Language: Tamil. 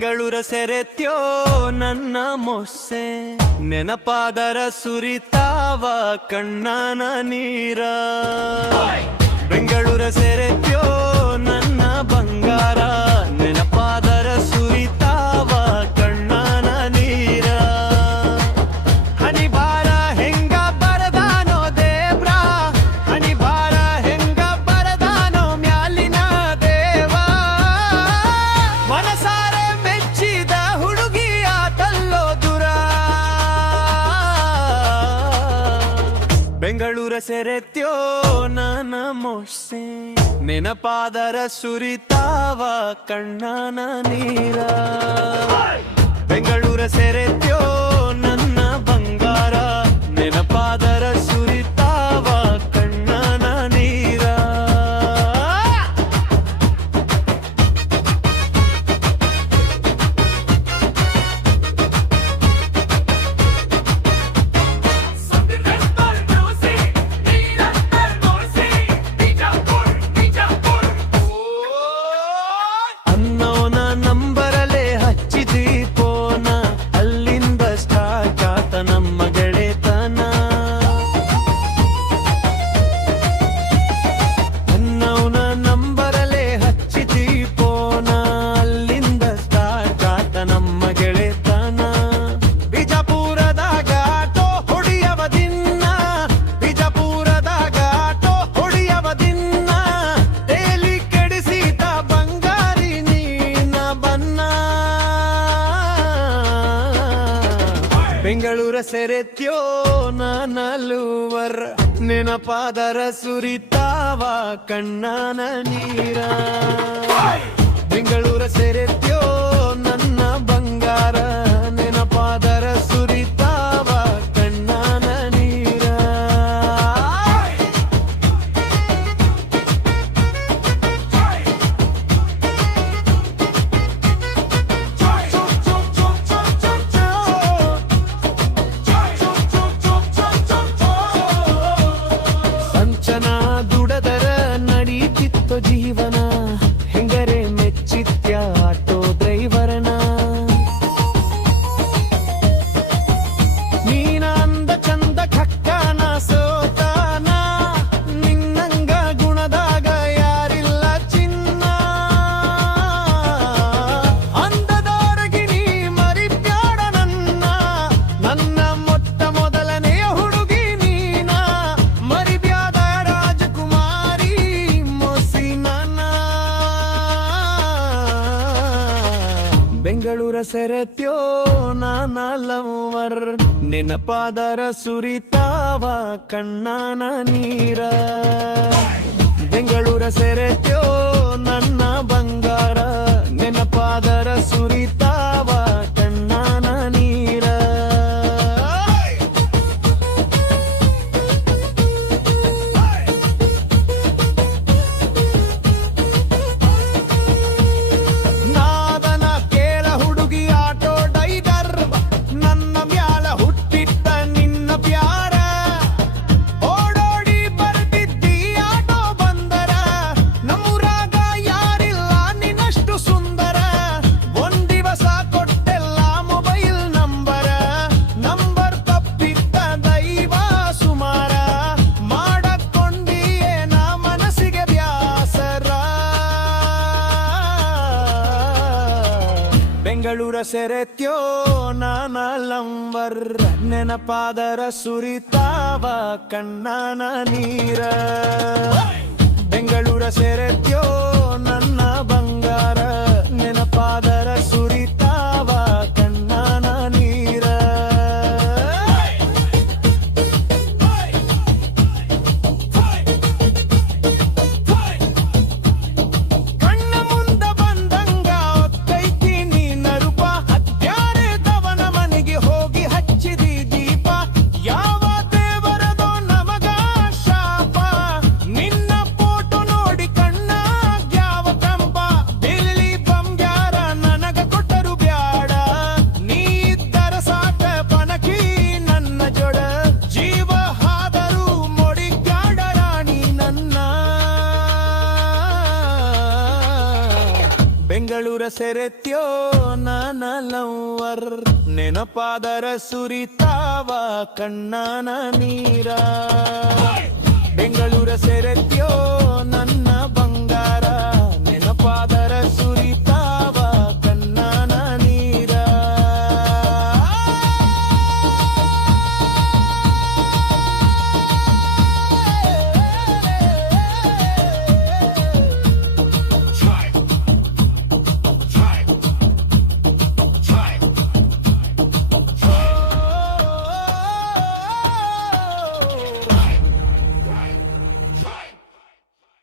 ಬೆಂಗಳೂರ ಸೆರೆತ್ಯೋ ನನ್ನ ಮೊಸೆ ನೆನಪಾದರ ಸುರಿತಾವ ಕಣ್ಣನ ನೀರ ಬೆಂಗಳೂರ ಸೆರೆತ್ಯೋ ಬೆಂಗಳೂರ ಸೆರೆತ್ಯೋ ನನ ಮೊಸೆ ನೆನಪಾದರ ಸುರಿತಾವ ಕಣ್ಣನ ನೀರ ಬೆಂಗಳೂರು ಬೆಂಗಳೂರ ಸೆರೆತ್ಯೋ ನಾನಲ್ಲೂವರ್ ನೆನಪಾದರ ಸುರಿತಾವ ಕಣ್ಣನ ನೀರ ಕೈಗಳುರ ಸೆರೆತ್ಯೋ ನಾನ ಲವರ್ ನೆನಪಾದರ ಸುರಿತಾವ ಕಣ್ಣಾನ ನೀರ ಬೆಂಗಳೂರ ಸೆರೆತ್ಯೋ கழுர செரத்தியோ நானாலம் வர்ற நெனப்பாதர சுரித்தாவா கண்ணான நீர பெங்களூர செரத்தியோ ಮಂಗಳೂರ ಸೆರೆತ್ಯೋ ನನಲಂವರ್ ನೆನಪಾದರ ಸುರಿತಾವ ಕಣ್ಣನ ನೀರ ಬೆಂಗಳೂರ ಸೆರೆತ್ಯೋ ನ